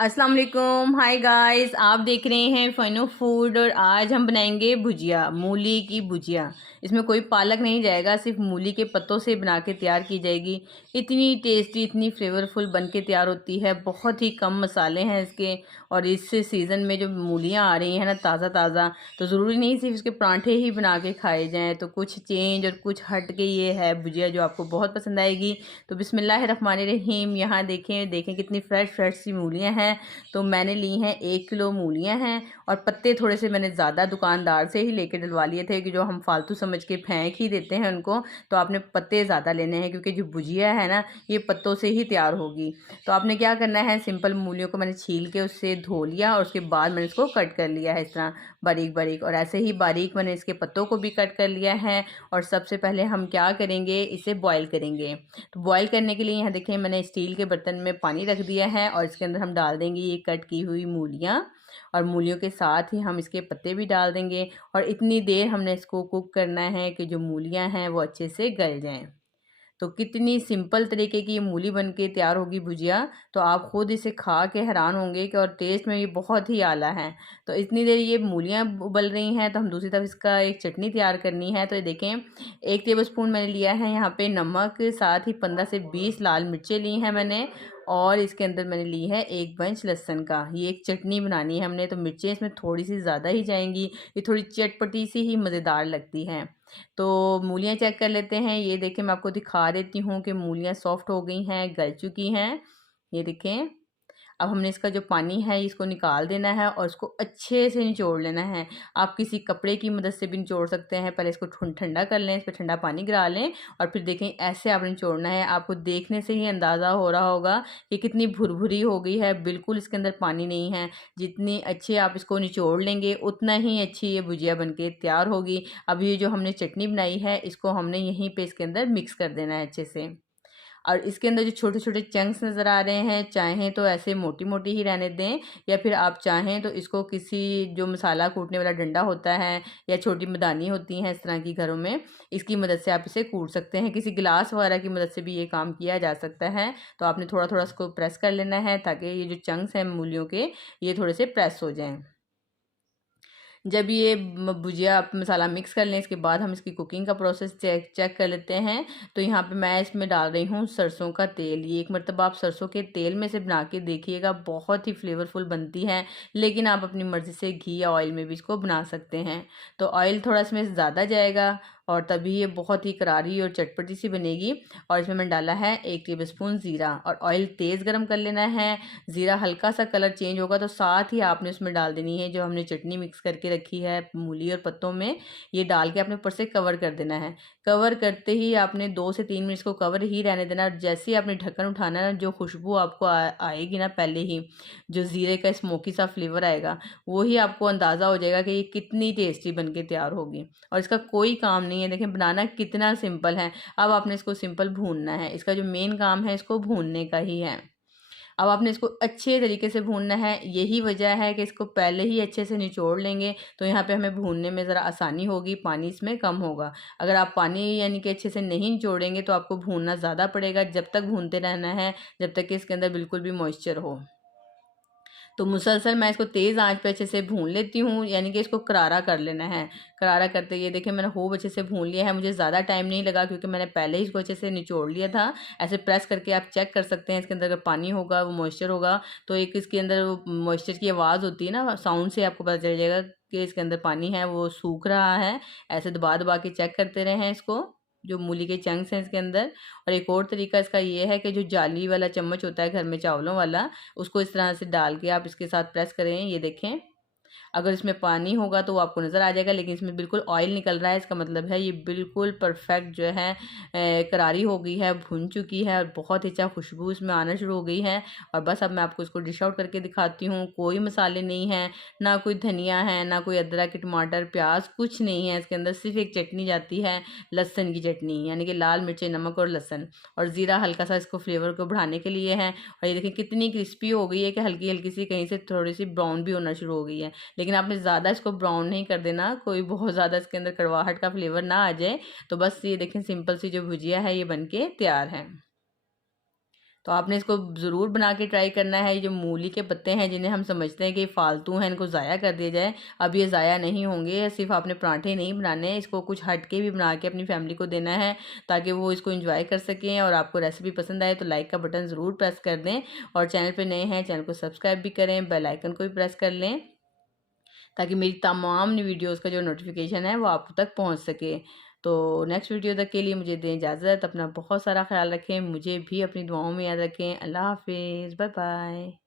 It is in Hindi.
अस्सलाम वालेकुम, हाय गाइस। आप देख रहे हैं फनो फूड और आज हम बनाएंगे भुजिया, मूली की भुजिया। इसमें कोई पालक नहीं जाएगा, सिर्फ मूली के पत्तों से बना के तैयार की जाएगी। इतनी टेस्टी, इतनी फ्लेवरफुल बन के तैयार होती है। बहुत ही कम मसाले हैं इसके। और इस सीज़न में जो मूलियाँ आ रही हैं ना ताज़ा ताज़ा, तो ज़रूरी नहीं सिर्फ इसके परांठे ही बना के खाए जाएँ, तो कुछ चेंज और कुछ हट के ये है भुजिया जो आपको बहुत पसंद आएगी। तो बिस्मिल्लाहिर्रहमानिर्रहीम। यहाँ देखें देखें कितनी फ्रेश फ्रेश सी मूलियाँ हैं। तो मैंने ली हैं 1 किलो मूलियाँ हैं। और पत्ते थोड़े से मैंने ज़्यादा दुकानदार से ही लेके डलवा लिए थे कि जो हम फालतू समझ के फेंक ही देते हैं उनको, तो आपने पत्ते ज़्यादा लेने हैं क्योंकि जो भुजिया है ना ये पत्तों से ही तैयार होगी। तो आपने क्या करना है, सिंपल मूलियों को मैंने छील के उससे धो लिया और उसके बाद मैंने इसको कट कर लिया है इस तरह बारीक बारीक। और ऐसे ही बारीक मैंने इसके पत्तों को भी कट कर लिया है। और सबसे पहले हम क्या करेंगे, इसे बॉईल करेंगे। तो बॉईल करने के लिए यहाँ देखें मैंने स्टील के बर्तन में पानी रख दिया है और इसके अंदर हम डाल देंगे ये कट की हुई मूलियाँ। और मूलियों के साथ ही हम इसके पत्ते भी डाल देंगे। और इतनी देर हमने इसको कुक करना है कि जो मूलियाँ हैं वो अच्छे से गल जाएं। तो कितनी सिंपल तरीके की ये मूली बन के तैयार होगी भुजिया। तो आप ख़ुद इसे खा के हैरान होंगे कि और टेस्ट में ये बहुत ही आला है। तो इतनी देर ये मूलियाँ उबल रही हैं तो हम दूसरी तरफ इसका एक चटनी तैयार करनी है। तो ये देखें 1 टेबलस्पून मैंने लिया है यहाँ पे नमक, साथ ही 15 से 20 लाल मिर्चें ली हैं मैंने। और इसके अंदर मैंने ली है एक बंच लहसुन का। ये एक चटनी बनानी है हमने, तो मिर्चें इसमें थोड़ी सी ज़्यादा ही जाएंगी। ये थोड़ी चटपटी सी ही मज़ेदार लगती हैं। तो मूलियाँ चेक कर लेते हैं। ये देखें मैं आपको दिखा देती हूँ कि मूलियाँ सॉफ्ट हो गई हैं, गल चुकी हैं। ये देखें। अब हमने इसका जो पानी है इसको निकाल देना है और इसको अच्छे से निचोड़ लेना है। आप किसी कपड़े की मदद से भी निचोड़ सकते हैं। पहले इसको ठंडा कर लें, इस पर ठंडा पानी गिरा लें और फिर देखें ऐसे आपने निचोड़ना है। आपको देखने से ही अंदाज़ा हो रहा होगा कि कितनी भुरभुरी हो गई है, बिल्कुल इसके अंदर पानी नहीं है। जितनी अच्छी आप इसको निचोड़ लेंगे उतना ही अच्छी ये भुजिया बन के तैयार होगी। अब ये जो हमने चटनी बनाई है इसको हमने यहीं पे इसके अंदर मिक्स कर देना है अच्छे से। और इसके अंदर जो छोटे छोटे चंक्स नज़र आ रहे हैं, चाहें तो ऐसे मोटी मोटी ही रहने दें, या फिर आप चाहें तो इसको किसी जो मसाला कूटने वाला डंडा होता है या छोटी मदानी होती हैं इस तरह की घरों में, इसकी मदद से आप इसे कूट सकते हैं। किसी गिलास वगैरह की मदद से भी ये काम किया जा सकता है। तो आपने थोड़ा थोड़ा इसको प्रेस कर लेना है ताकि ये जो चंक्स हैं मूलियों के ये थोड़े से प्रेस हो जाएँ। जब ये भुजिया आप मसाला मिक्स कर लें इसके बाद हम इसकी कुकिंग का प्रोसेस चेक कर लेते हैं। तो यहाँ पे मैं इसमें डाल रही हूँ सरसों का तेल। ये एक मरतबा आप सरसों के तेल में से बना के देखिएगा, बहुत ही फ्लेवरफुल बनती है। लेकिन आप अपनी मर्ज़ी से घी या ऑयल में भी इसको बना सकते हैं। तो ऑयल थोड़ा इसमें ज़्यादा जाएगा और तभी ये बहुत ही करारी और चटपटी सी बनेगी। और इसमें मैंने डाला है 1 टेबलस्पून ज़ीरा और ऑयल तेज़ गरम कर लेना है। ज़ीरा हल्का सा कलर चेंज होगा तो साथ ही आपने उसमें डाल देनी है जो हमने चटनी मिक्स करके रखी है मूली और पत्तों में। ये डाल के आपने ऊपर से कवर कर देना है। कवर करते ही आपने 2 से 3 मिनट इसको कवर ही रहने देना। और जैसे ही आपने ढक्कन उठाना है, जो खुशबू आपको आएगी ना, पहले ही जो ज़ीरे का स्मोकी सा फ्लेवर आएगा, वो ही आपको अंदाज़ा हो जाएगा कि ये कितनी टेस्टी बन के तैयार होगी। और इसका कोई काम नहीं है, देखें बनाना कितना सिंपल है। अब आपने इसको सिंपल भूनना है, इसका जो मेन काम है इसको भूनने का ही है। अब आपने इसको अच्छे तरीके से भूनना है। यही वजह है कि इसको पहले ही अच्छे से निचोड़ लेंगे तो यहाँ पे हमें भूनने में ज़रा आसानी होगी, पानी इसमें कम होगा। अगर आप पानी यानी कि अच्छे से नहीं निचोड़ेंगे तो आपको भूनना ज़्यादा पड़ेगा। जब तक भूनते रहना है जब तक कि इसके अंदर बिल्कुल भी मॉइस्चर हो। तो मुसलसल मैं इसको तेज़ आंच पे अच्छे से भून लेती हूँ, यानी कि इसको करारा कर लेना है। करारा करते ये देखिए मैंने खूब अच्छे से भून लिया है। मुझे ज़्यादा टाइम नहीं लगा क्योंकि मैंने पहले ही इसको अच्छे से निचोड़ लिया था। ऐसे प्रेस करके आप चेक कर सकते हैं इसके अंदर अगर पानी होगा, वो मॉइस्चर होगा, तो एक इसके अंदर वो मॉइस्चर की आवाज़ होती है ना, साउंड से आपको पता चल जाएगा कि इसके अंदर पानी है, वो सूख रहा है। ऐसे दबा दबा के चेक करते रहें इसको, जो मूली के चंक्स हैं इसके अंदर। और एक और तरीका इसका ये है कि जो जाली वाला चम्मच होता है घर में चावलों वाला, उसको इस तरह से डाल के आप इसके साथ प्रेस करें। ये देखें अगर इसमें पानी होगा तो वो आपको नज़र आ जाएगा, लेकिन इसमें बिल्कुल ऑयल निकल रहा है। इसका मतलब है ये बिल्कुल परफेक्ट जो है करारी हो गई है, भुन चुकी है और बहुत ही अच्छा खुशबू इसमें आना शुरू हो गई है। और बस अब मैं आपको इसको डिश आउट करके दिखाती हूँ। कोई मसाले नहीं हैं, ना कोई धनिया है, ना कोई अदरक टमाटर प्याज, कुछ नहीं है इसके अंदर। सिर्फ एक चटनी जाती है, लहसुन की चटनी, यानी कि लाल मिर्चें, नमक और लहसुन और ज़ीरा हल्का सा इसको फ्लेवर को बढ़ाने के लिए है। और ये देखिए कितनी क्रिस्पी हो गई है कि हल्की हल्की सी कहीं से थोड़ी सी ब्राउन भी होना शुरू हो गई है। लेकिन आपने ज़्यादा इसको ब्राउन नहीं कर देना, कोई बहुत ज़्यादा इसके अंदर कड़वाहट का फ्लेवर ना आ जाए। तो बस ये देखें सिंपल सी जो भुजिया है ये बनके तैयार है। तो तो आपने इसको ज़रूर बना के ट्राई करना है। ये जो मूली के पत्ते हैं जिन्हें हम समझते हैं कि फालतू हैं, इनको ज़ाया कर दिया जाए, अब ये ज़ाया नहीं होंगे। सिर्फ आपने पराठे नहीं बनाने, इसको कुछ हट के भी बना के अपनी फैमिली को देना है ताकि वो इसको एंजॉय कर सकें। और आपको रेसिपी पसंद आए तो लाइक का बटन ज़रूर प्रेस कर दें, और चैनल पर नए हैं चैनल को सब्सक्राइब भी करें, बेल आइकन को भी प्रेस कर लें ताकि मेरी तमाम वीडियोस का जो नोटिफिकेशन है वो आप तक पहुंच सके। तो नेक्स्ट वीडियो तक के लिए मुझे दें इजाज़त। अपना बहुत सारा ख्याल रखें, मुझे भी अपनी दुआओं में याद रखें। अल्लाह हाफिज़, बाय बाय।